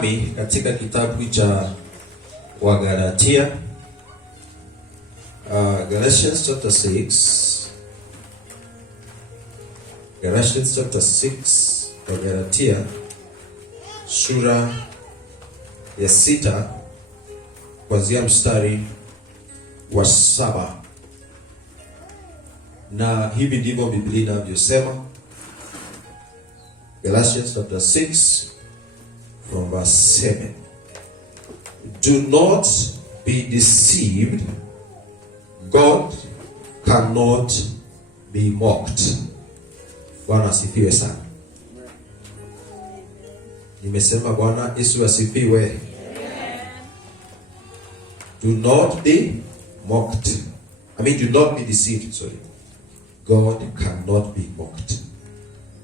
nami katika kitabu cha Wagalatia, Galatians chapter 6, Galatians chapter 6, Wagalatia sura ya 6 kuanzia mstari wa 7, na hivi ndivyo Biblia inavyosema. Galatians chapter 6 from verse 7. Do not be deceived. God cannot be mocked. Bwana asifiwe sana. Nimesema Bwana Yesu asifiwe. Do not be mocked. Do not be deceived, sorry. God cannot be mocked.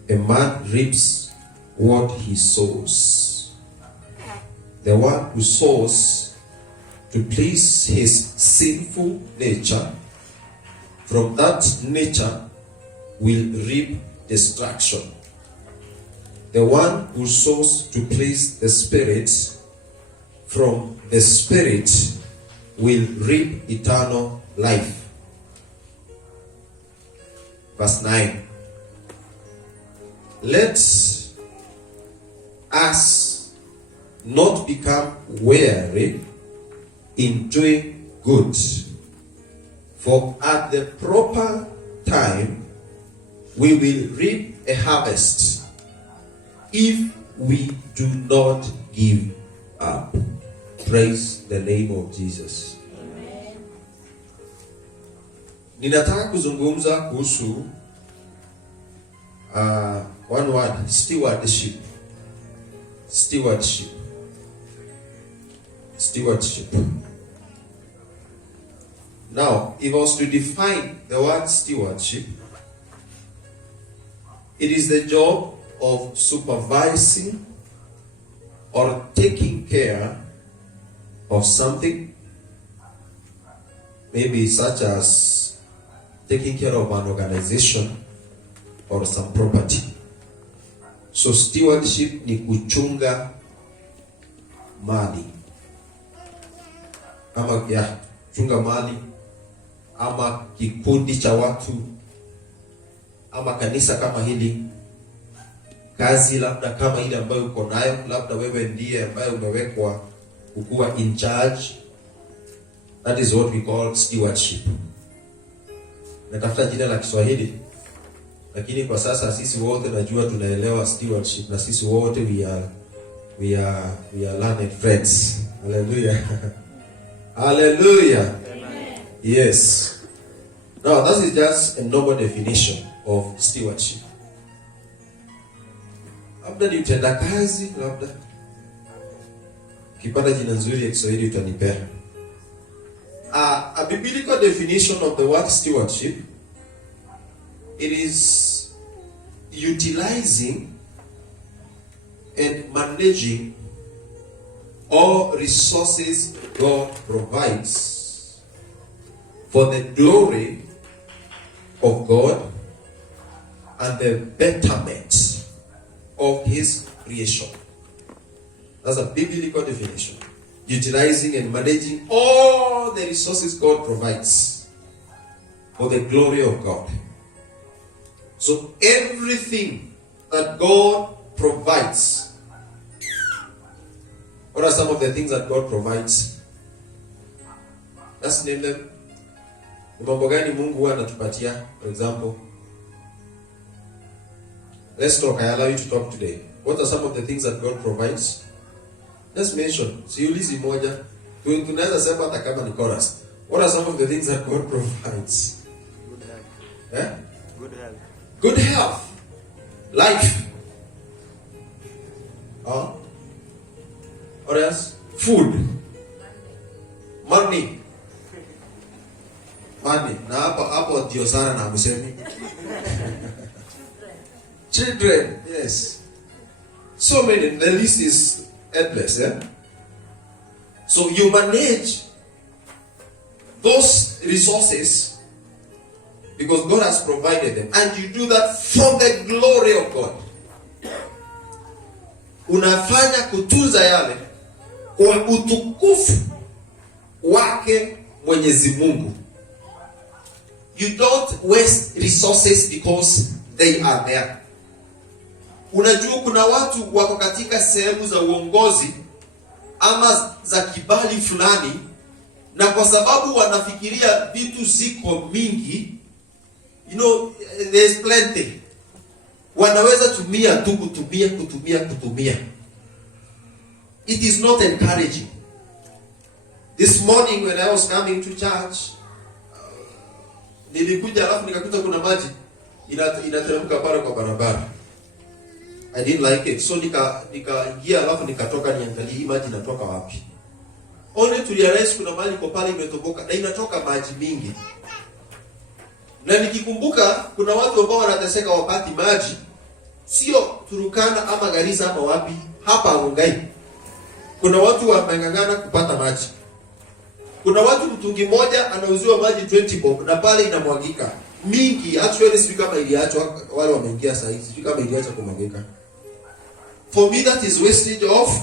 A man reaps what he sows. The one who sows to please his sinful nature, from that nature will reap destruction. The one who sows to please the Spirit, from the Spirit will reap eternal life. Verse 9. Let us not become weary in doing good, for at the proper time we will reap a harvest if we do not give up. Praise the name of Jesus. Amen. Ninataka kuzungumza kuhusu one word, stewardship. Stewardship. Stewardship. Now, if I was to define the word stewardship, it is the job of supervising or taking care of something, maybe such as taking care of an organization or some property. So stewardship ni kuchunga mali. Chunga mali, ama kikundi cha watu, ama kanisa kama hili, kazi labda kama ile ambayo uko nayo, labda wewe ndiye ambaye umewekwa kukuwa in charge. That is what we call stewardship. Natafuta jina la Kiswahili, lakini kwa sasa sisi wote najua tunaelewa stewardship, na sisi wote we are learned friends. Hallelujah. Hallelujah. Amen. Yes. Now that is just a normal definition of stewardship. Labda ni utenda kazi, labda ukipata jina nzuri ya Kiswahili utanipea. A biblical definition of the word stewardship, it is utilizing and managing all resources God provides for the glory of God and the betterment of His creation. That's a biblical definition. Utilizing and managing all the resources God provides for the glory of God. So everything that God provides. What are some of the things that God provides? Let's name them. Ni mambo gani Mungu huwa anatupatia? For example, let's talk. I allow you to talk today. What are some of the things that God provides? Let's mention. Siulizi moja. Tunaweza sema hata kama ni chorus. What are some of the things that God provides? Good health. Eh? Good health. Good health. Life. What else? Food. Money. Na hapo ndio sana na msemi. Children. Yes. So many. The list is endless. Yeah? So you manage those resources because God has provided them, and you do that for the glory of God. unafanya kutunza yale kwa utukufu wake Mwenyezi Mungu. You don't waste resources because they are there. Unajua kuna watu wako katika sehemu za uongozi ama za kibali fulani, na kwa sababu wanafikiria vitu ziko mingi, you know, there's plenty, wanaweza tumia tu kutumia. It is not encouraging. This morning when I was coming to church, nilikuja alafu nikakuta kuna maji inateremka pale kwa barabara. I didn't like it. So nikaingia alafu nikatoka niangalie hii maji inatoka wapi. Only to realize kuna maji kwa pale imetoboka na inatoka maji mingi. Na nikikumbuka kuna watu ambao wanateseka wapati maji, sio Turukana ama Garissa ama wapi, hapa Rongai. Kuna watu wameng'ang'ana kupata maji. Kuna watu mtungi moja anauziwa maji 20 bob na pale inamwagika mingi. Actually sijui kama iliachwa, wale wameingia sasa hivi sijui kama iliacha kumwagika. For me that is wastage of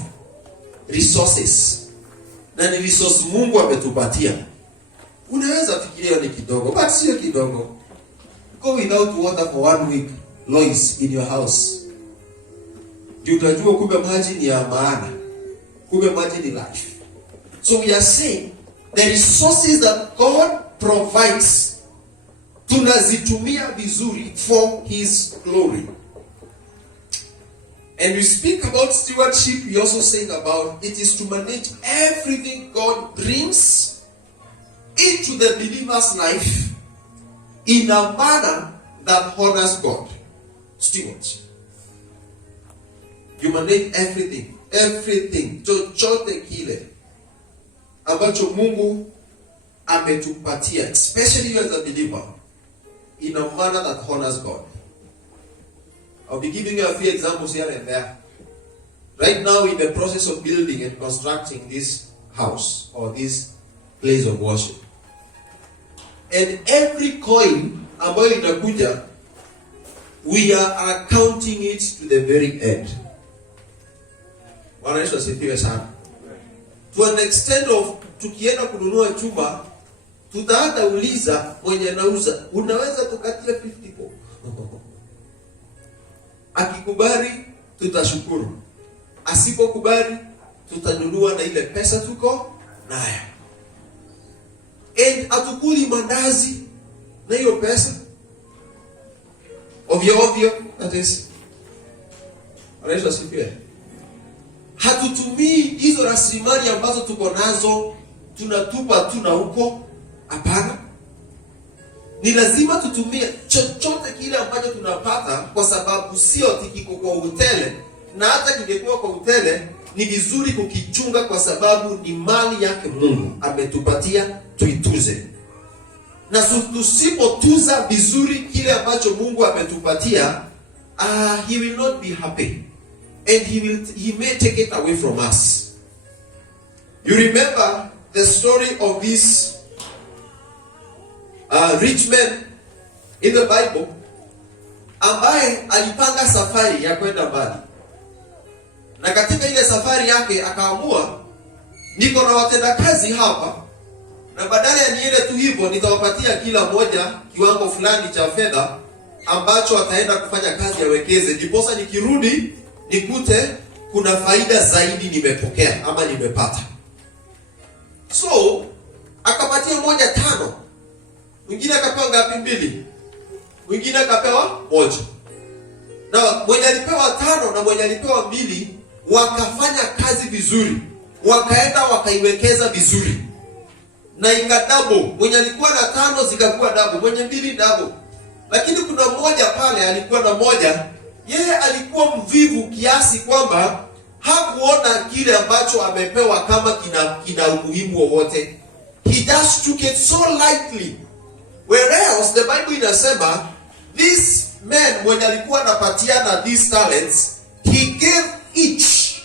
resources. Na ni resource Mungu ametupatia. Unaweza fikiria ni kidogo, but sio kidogo. Go without water for 1 week, Lois, in your house. Ndio utajua kumbe maji ni ya maana. Kumbe maji ni life. So we are saying the resources that God provides, tunazitumia vizuri for His glory. And we speak about stewardship, we also saying about it is to manage everything God brings into the believer's life in a manner that honors God. Stewardship. You manage everything. Chochote kile ambacho Mungu ametupatia, especially you as a believer, in a manner that honors God. I'll be giving you a few examples here and there. Right now, in the process of building and constructing this house or this place of worship, and every coin ambayo inakuja, we are accounting it to the very end. Bwana Yesu asifiwe sana. To an extent of tukienda kununua chumba, tutaanza uliza mwenye anauza, unaweza tukatia 50 bob. Akikubali tutashukuru. Asipokubali tutanunua na ile pesa tuko nayo. And atukuli mandazi na hiyo pesa ovyo, that is. Yesu asifiwe. Hatutumii hizo rasilimali ambazo tuko nazo tunatupa tu na huko. Hapana. Ni lazima tutumie chochote kile ambacho tunapata, kwa sababu sio tikiko kwa hoteli, na hata kingekuwa kwa hoteli ni vizuri kukichunga, kwa sababu ni mali yake Mungu ametupatia tuituze. Na tusipotuza vizuri kile ambacho Mungu ametupatia, he will not be happy. And he may take it away from us. You remember the story of this rich man in the Bible ambaye alipanga safari ya kwenda mbali. Na katika ile safari yake akaamua, niko na watendakazi hapa, na badala ya niende tu hivyo nitawapatia kila moja kiwango fulani cha fedha ambacho ataenda kufanya kazi ya wekeze, ndiposa nikirudi nikute kuna faida zaidi nimepokea ama nimepata. So akapatia mmoja 5, mwingine akapewa ngapi? 2, mwingine akapewa 1. Na mwenye alipewa 5 na mwenye alipewa 2 wakafanya kazi vizuri, wakaenda wakaiwekeza vizuri, na ikadouble. Mwenye alikuwa na 5 zikakuwa double, mwenye 2 double. Lakini kuna mmoja pale alikuwa na 1, yeye alikuwa mvivu kiasi kwamba hakuona kile ambacho amepewa kama kina umuhimu wowote. He just took it so lightly. Whereas the Bible inasema this man mwenye alikuwa anapatiana these talents, he gave each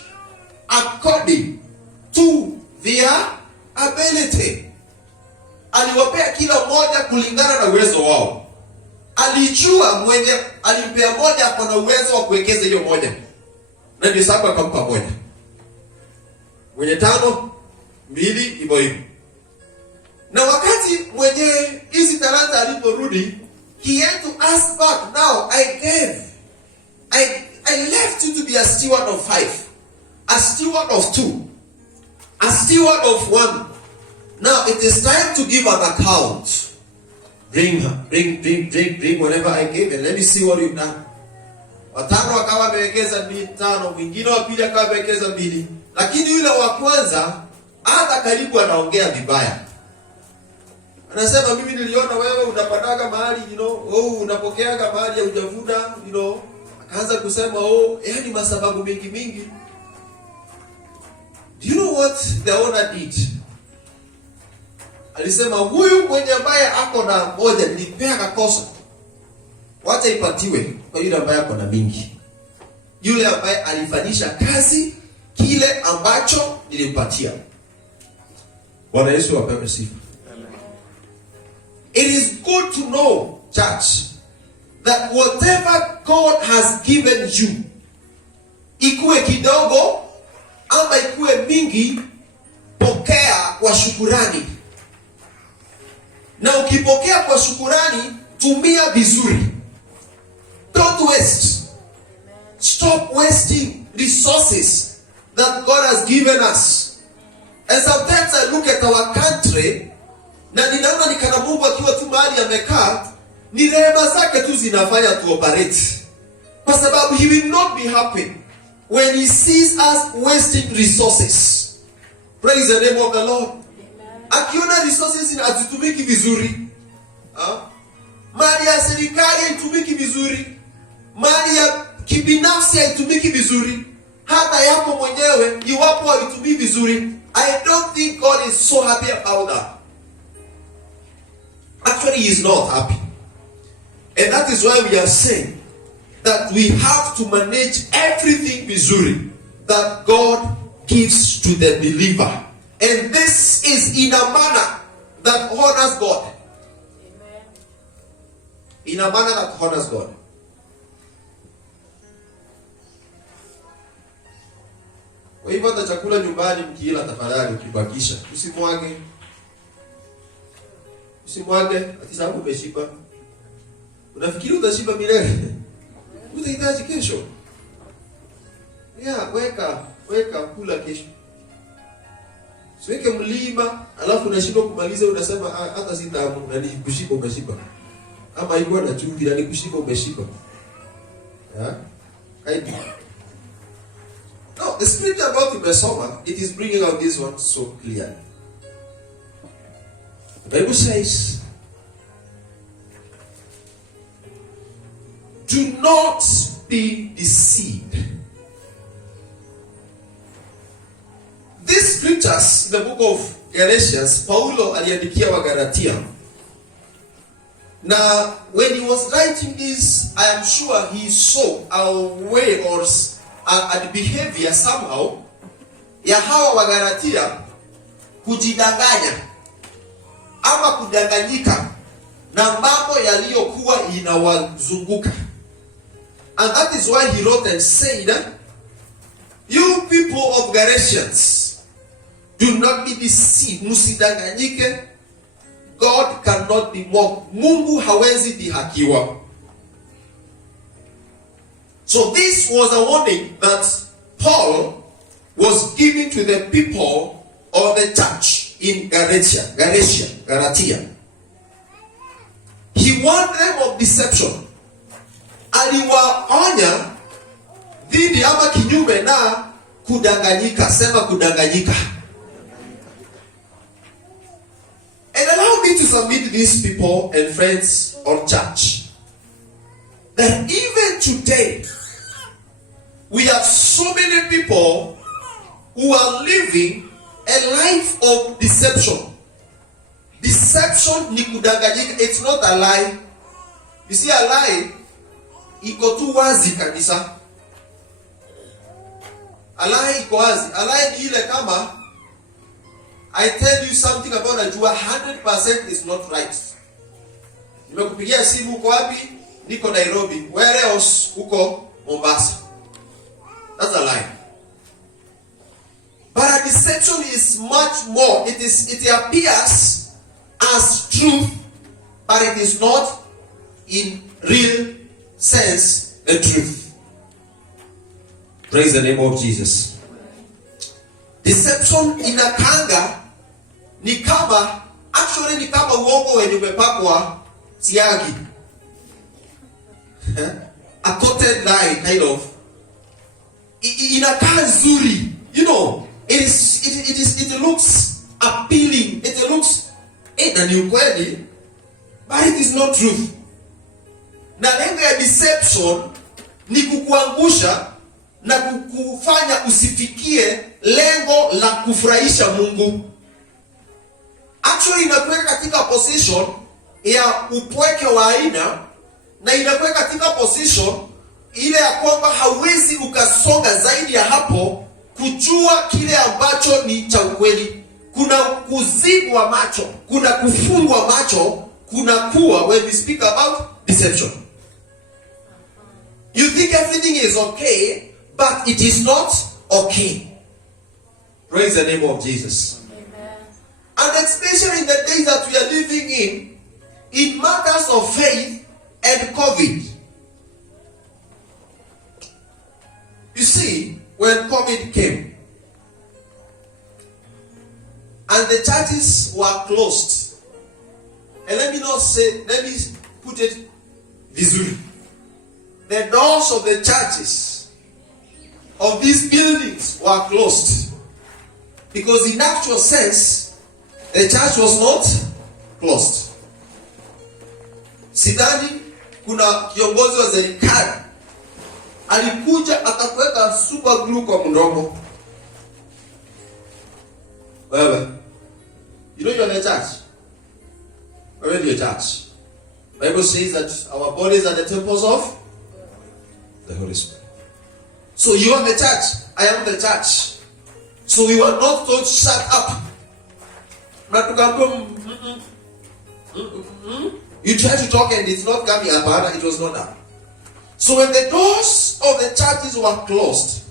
according to their ability. Aliwapea kila mmoja kulingana na uwezo wao. Alijua mwenye alimpea moja ako na uwezo wa kuwekeza hiyo moja. Na ndio sababu akampa moja. Mwenye 5, 2 hivyo hivyo. Na wakati mwenye hizi talanta aliporudi, he had to ask back, now I left you to be a steward of 5, a steward of 2, a steward of 1. Now it is time to give an account. Bring whatever I gave and let me see what you've done. Watano akawa amewekeza 5, mwingine wa pili akawa amewekeza 2. Lakini yule wa kwanza hata karibu anaongea vibaya. Anasema mimi niliona wewe unapataga mahali, unapokeaga mahali ya ujavuda, akaanza kusema yani masababu mingi. Do you know what the owner did? Alisema huyu mwenye ambaye ako na moja nilipea kakosa, wacha ipatiwe kwa yule ambaye ako na mingi. Yule ambaye alifanyisha kazi kile ambacho nilimpatia. Bwana Yesu apewe sifa. It is good to know, church, that whatever God has given you, ikuwe kidogo ama ikuwe mingi, pokea kwa shukurani. Na ukipokea kwa shukurani, tumia vizuri. Don't waste. Stop wasting resources that God has given us. And sometimes I look at our country, na ninaona ni kana Mungu akiwa tu mahali amekaa, ni rehema zake tu zinafanya tu operate. Kwa sababu he will not be happy when he sees us wasting resources. Praise the name of the Lord. Akiona resources hazitumiki vizuri, mali ya serikali haitumiki vizuri, mali ya kibinafsi haitumiki vizuri, hata yako mwenyewe iwapo haitumiki vizuri, I don't think God is so happy about that. Actually, he is not happy. And that is why we are saying that we have to manage everything vizuri that God gives to the believer. And this is in a manner that honors God. Amen. In a manner that honors God. Kwa hivyo hata chakula nyumbani mkiila, tafadhali ukibakisha usimwage. Usimwage ati sababu umeshiba. Unafikiri utashiba milele? Utahitaji kesho. Weka kula kesho. Siweke mlima alafu unashindwa kumaliza, unasema hata sitamu, na ni kushiba umeshiba. Ama ilikuwa na chumvi na ni kushiba umeshiba. No, the scripture about umesoma, it is bringing out this one so clearly. The Bible says, do not be deceived. These scriptures in the book of Galatians, Paulo aliandikia wa Galatia. Now, when he was writing this, I am sure he saw a way or a behavior somehow ya hawa wa Galatia kujidanganya ama kudanganyika na mambo yaliyokuwa inawazunguka. And that is why he wrote and said, you people of Galatians, do not be deceived. Musidanganyike. God cannot be mocked. Mungu hawezi dhihakiwa. So this was a warning that Paul was giving to the people of the church in Galatia. He warned them of deception. Aliwaonya dhidi ama kinyume na kudanganyika. Sema kudanganyika. And allow me to submit these people and friends of church that even today we have so many people who are living a life of deception. Deception ni kudanganyika. It's not a lie. You see, a lie iko tu wazi kabisa. A lie iko wazi. A lie ni ile kama I tell you something about najua 100% is not right. Nimekupigia simu, uko wapi? Niko Nairobi. Where else? Uko Mombasa. That's a lie. But a deception is much more. It appears as truth, but it is not in real sense the truth. Praise the name of Jesus. Deception inakanga ni kama, actually ni kama uongo wenye umepakwa siagi. A coated lie, kind of. Inakaa nzuri, you know. It looks appealing. It looks na ni ukweli, but it is not truth. Na lengo ya deception ni kukuangusha na kukufanya usifikie lengo la kufurahisha Mungu. Actually inakuweka katika position ya upweke wa aina, na inakuweka katika position ile ya kwamba hauwezi ukasonga zaidi ya hapo kujua kile ambacho ni cha ukweli. Kuna kuzibwa macho, kuna kufungwa macho, kuna kuwa, when we speak about deception. You think everything is okay, but it is not okay. Praise the name of Jesus. Amen. And especially in the days that we are living in matters of faith and COVID. You see, when COVID came, and the churches were closed, and let me put it visually. The doors of the churches, of these buildings, were closed. Because in actual sense, the church was not closed. Sidhani kuna kiongozi wa serikali alikuja akakuweka super glue kwa mdomo. Wewe, you know you are the church. Wewe ndio church. Bible says that our bodies are the temples of the Holy Spirit. So you are the church. I am the church. So we were not told shut up. You try to talk and it's not coming up. It was not that. So when the doors of the churches were closed,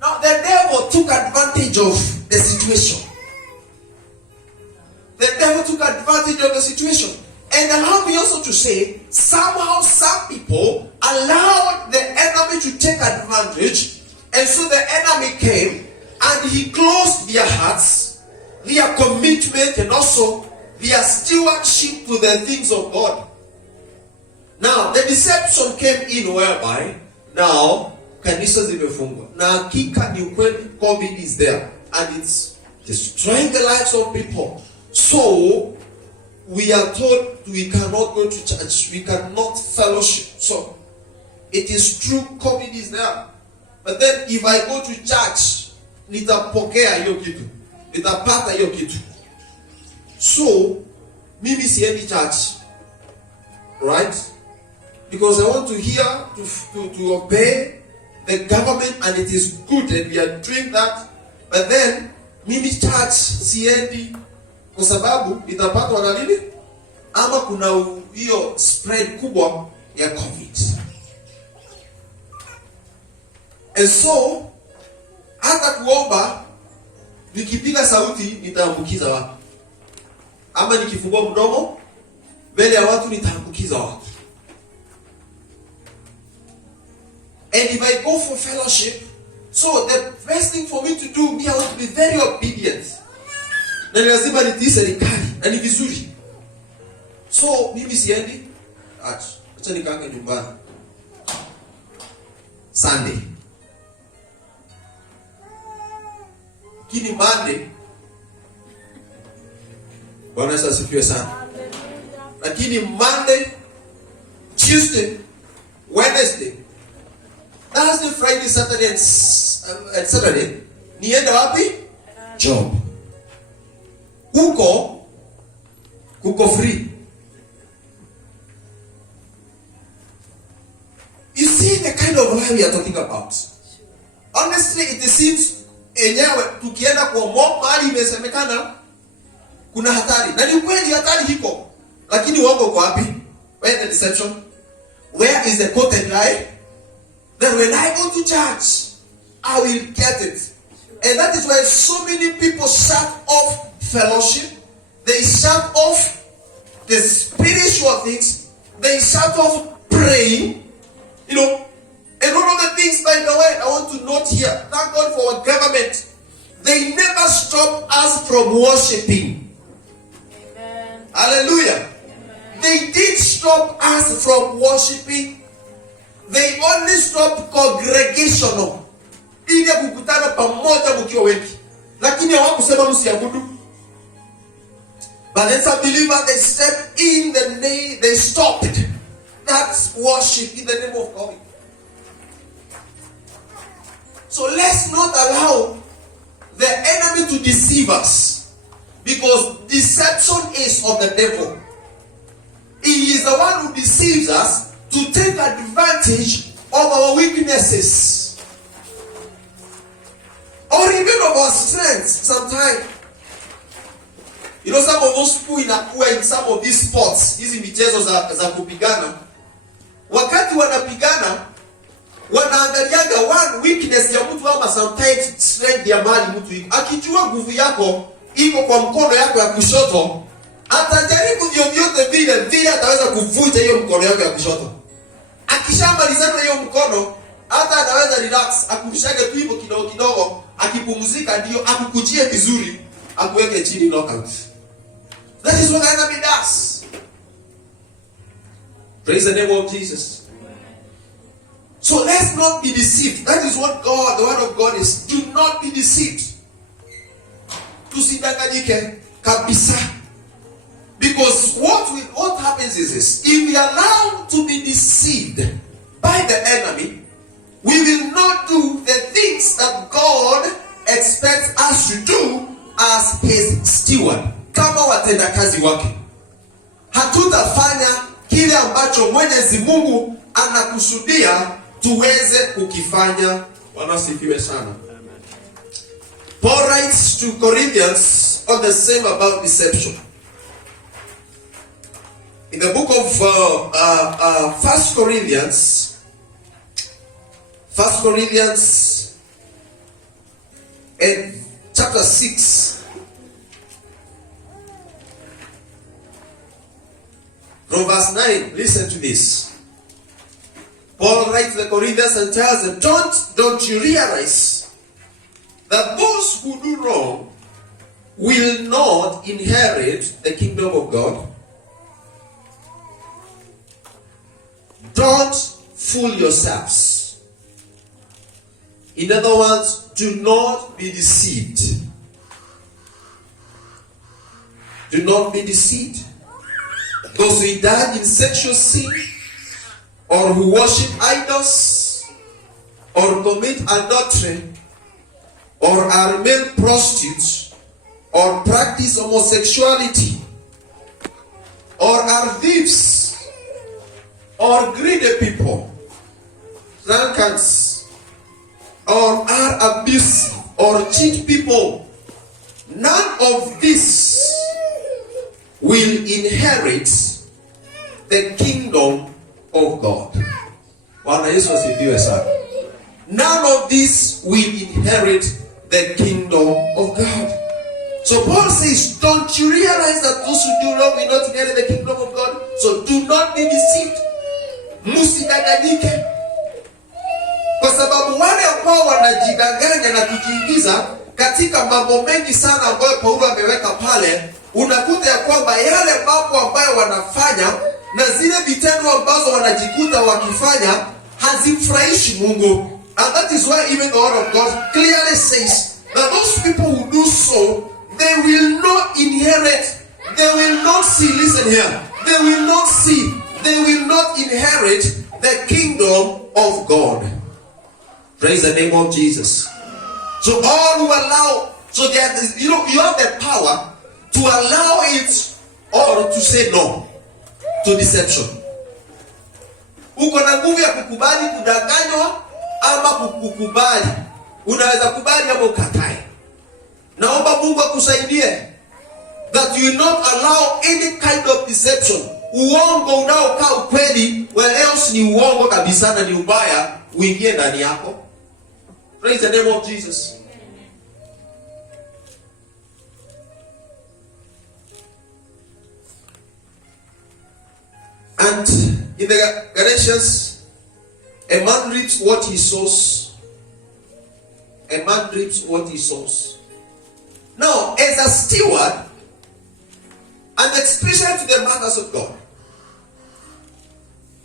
now the devil took advantage of the situation. The devil took advantage of the situation. And allow me also to say, somehow some people allowed the enemy to take advantage. And so the enemy came and he closed their hearts, their commitment, and also their stewardship to the things of God. Now, the deception came in whereby, now, kanisa zimefungwa. Na hakika ni ukweli, COVID is there. And it's destroying the lives of people. So, we are told we cannot go to church. We cannot fellowship. So, it is true, COVID is there. But then, if I go to church, nitapokea hiyo kitu. Nitapata hiyo kitu. So, mimi siendi church. Right? Because I want to hear, to obey the government, and it is good and we are doing that. But then, mimi church siendi kwa sababu itapatwa na nini? Ama kuna hiyo spread kubwa ya COVID. And so, hata kuomba, nikipiga sauti nitaambukiza watu. Ama nikifungua mdomo mbele ya watu nitaambukiza watu. And if I go for fellowship, so the best thing for me to do, I want to be very obedient. Na lazima nitii serikali, na ni vizuri. So, mimi siendi, acha nikaange nyumbani. Sunday. Kini Monday, Bwana Yesu asifiwe sana. Lakini Monday, Tuesday, Wednesday, Thursday, Friday, Saturday and Saturday, nienda wapi? Job. Kuko free. You see the kind of life we are talking about. Honestly, it seems enyewe tukienda kwa mahali imesemekana kuna hatari. Na ni kweli hatari hiko. Lakini uongo uko wapi? Where is the deception? Where is the coated lie? that when I go to church, I will get it. And that is why so many people shut off fellowship. They shut off the spiritual things. They shut off praying. You know, and one of the things, by the way, I want to note here, thank God for our government. They never stop us from worshiping. Amen. Hallelujah. Amen. They did stop us from worshiping. They only stopped congregational. Ili kukutana pamoja mkiwa wengi. Lakini hawakusema msiabudu. But as a believer, they stepped in the name, they stopped that worship in the name of God. So let's not allow the enemy to deceive us, because deception is of the devil. He is the one who deceives us to take advantage of our weaknesses or even of our strengths sometimes. You know, some of those people in some of these sports, hizi michezo za kupigana, wakati wanapigana wanaangaliaga one weakness ya mtu ama sometimes strength ya mali mtu iko. Akijua nguvu yako iko kwa mkono yako ya kushoto, atajaribu vyovyote vile ataweza kuvunja hiyo mkono yako ya kushoto. Akishamalizana hiyo mkono, hata anaweza relax, akushage tu hivyo kidogo kidogo, akipumzika ndio akukujie vizuri, akuweke chini knockout. That is what the enemy does. Praise the name of Jesus. So let's not be deceived. That is what God, the word of God is. Do not be deceived. Tusidanganyike kabisa. Because what happens is this. If we are allowed to be deceived by the enemy, we will not do the things that God expects us to do as his steward. Kama watendakazi wake. Hatutafanya kile ambacho Mwenyezi Mungu anakusudia tuweze kukifanya. Wanasifiwe sana. Paul writes to Corinthians on the same about deception. In the book of 1 Corinthians and chapter 6, from verse 9, listen to this. Paul writes to the Corinthians and tells them, don't you realize that those who do wrong will not inherit the kingdom of God? Don't fool yourselves. In other words, do not be deceived. Do not be deceived. Those who died in sexual sin, or who worship idols, or commit adultery, or are male prostitutes, or practice homosexuality, or are thieves, or greedy people, drunkards, or are abusive, or cheat people, none of this will inherit the kingdom of God. Bwana Yesu asifiwe sana. None of this will inherit the kingdom of God. So Paul says, don't you realize that those who do wrong will not inherit the kingdom of God? So do not be deceived. Msidanganyike. Kwa sababu wale ambao wanajidanganya na kujiingiza katika mambo mengi sana ambayo Paulo ameweka pale, unakuta ya kwamba yale mambo ambayo wanafanya na zile vitendo ambazo wanajikuta wakifanya hazimfurahishi Mungu. And that is why even the word of God clearly says that those people who do so, they will not inherit, they will not see, listen here, they will not see, they will not inherit the kingdom of God. Praise the name of Jesus. So all who allow, so there is, you have the power to allow it or to say no to deception. Uko na nguvu ya kukubali kudanganywa ama kukubali. Unaweza kubali ama ukatae. Naomba Mungu akusaidie that you will not allow any kind of deception uongo unaokaa ukweli, where else ni uongo kabisa na ni ubaya, uingie ndani yako. Praise the name of Jesus. And in the Galatians, a man reaps what he sows. A man reaps what he sows. Now, as a steward, and especially to the manners of God,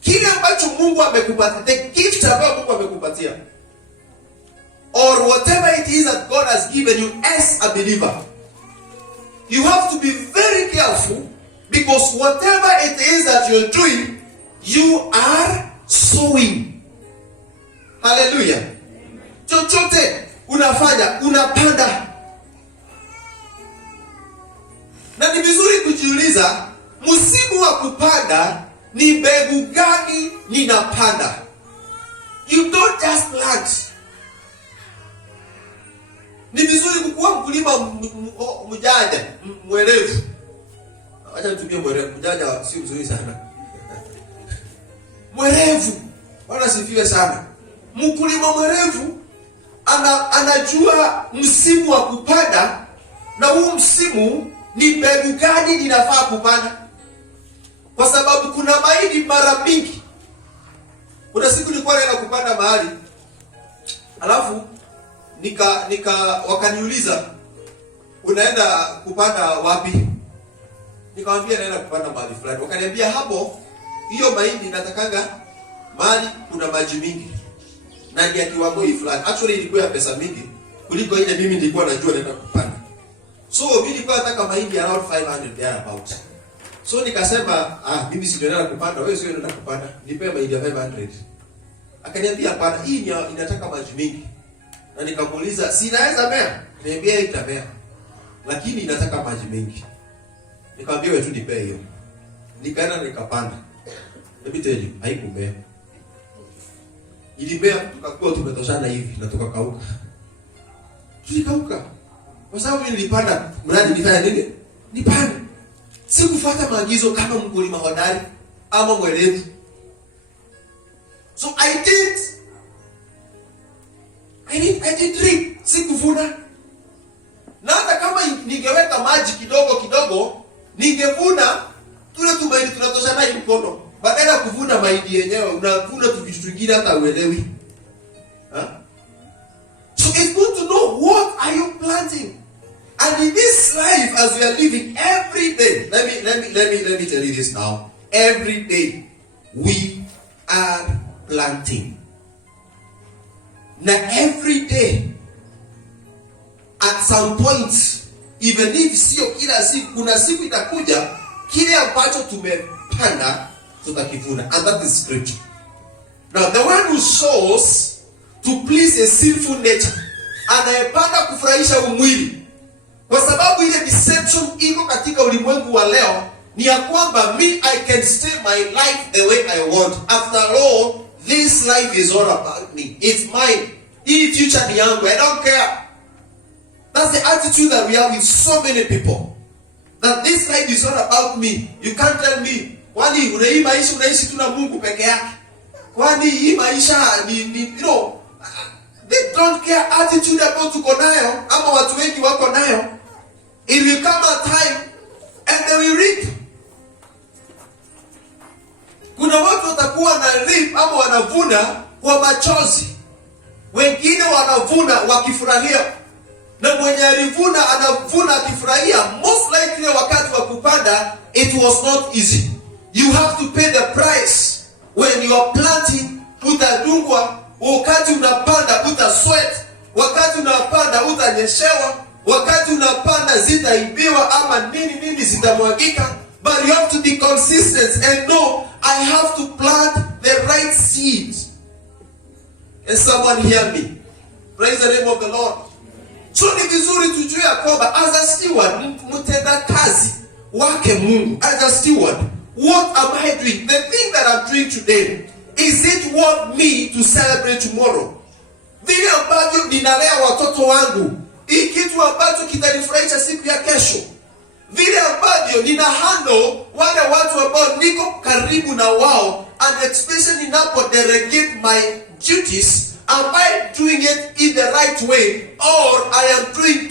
kile ambacho Mungu amekupatia, the gift ambayo Mungu amekupatia, or whatever it is that God has given you as a believer, you have to be very careful, because whatever it is that you're doing, you are sowing. Hallelujah. Chochote unafanya, unapanda. Na ni vizuri kujiuliza, msimu wa kupanda ni mbegu gani ninapanda? You don't just plant. Ni vizuri kukuwa mkulima mjanja, mwerevu. Acha nitumie mwerevu, mjanja si mzuri sana. Mwerevu, Bwana sifiwe sana. Mkulima mwerevu anajua msimu wa kupanda, na huu msimu ni mbegu gani ninafaa kupanda. Kwa sababu kuna mahindi mara mingi. Kuna siku nilikuwa naenda kupanda mahali, alafu wakaniuliza, unaenda kupanda wapi? Nikamwambia naenda kupanda mahali fulani. Wakaniambia hapo, hiyo mahindi natakanga mahali kuna maji mingi na ni ya kiwango fulani. Actually ilikuwa ya pesa mingi kuliko ile mimi nilikuwa najua naenda kupanda. So mimi nilikuwa nataka mahindi around 500 there about. So nikasema, mimi si naenda kupanda, wewe sio unaenda kupanda, nipe mahindi ya 500. Akaniambia hapana, hii inataka maji mingi. Na nikamuuliza, si inaweza mea? Niambia itamea, lakini inataka maji mengi. Nikamwambia wewe tu nipe hiyo. Nikaenda nikapanda. Let me tell you, haikumea. Ilimea tukakuwa tumetoshana hivi na tukakauka. Tulikauka. Kwa sababu nilipanda, mradi nifanya nini? Nipande. Sikufuata maagizo kama mkulima hodari ama mwerevu. So I did drip. Sikuvuna. Na hata kama ningeweka maji kidogo kidogo, ningevuna tule tumaini tunatoshana hii mkono. Badala ya kuvuna mahindi yenyewe, unavuna tu vitu vingine hata uelewi. So it's good to know what are you planting. And in this life as we are living every day, let me tell you this now. Every day we are planting. Now every day at some point, even if sio kila siku, kuna siku itakuja kile ambacho tumepanda tutakivuna, and that is scripture. Now the one who sows to please a sinful nature, anayepanda kufurahisha umwili, kwa sababu ile deception iko katika ulimwengu wa leo ni ya kwamba I can stay my life the way I want. After all, this life is all about me. It's mine. Hii future ni yangu. I don't care. That's the attitude that we have with so many people. That this life is all about me. You can't tell me, kwani hii maisha unaishi tu na Mungu peke yake? Kwani hii maisha ni they don't care attitude ambayo tuko nayo ama watu wengi wako nayo. It will come a time and they will reap. Kuna watu watakuwa na reap ama wanavuna kwa machozi. Wengine wanavuna wakifurahia. Na mwenye alivuna anavuna akifurahia. Most likely wakati wa kupanda, it was not easy. You have to pay the price. When you are planting, utadungwa. Wakati unapanda utasweat. Wakati unapanda utanyeshewa. Wakati unapanda zitaibiwa ama nini zitamwagika. But you have to be consistent and know, I have to plant the right seeds. And someone hear me. Praise the name of the Lord. So ni vizuri tujue ya kwamba as a steward, mtenda kazi wake Mungu, as a steward, what am I doing? The thing that I'm doing today, is it worth me to celebrate tomorrow? Vile ambavyo ninalea watoto wangu, hii kitu ambacho kitanifurahisha siku ya kesho. vile ambavyo nina handle wale watu ambao niko karibu na wao, and especially ninapo delegate my duties, am I doing it in the right way, or I am doing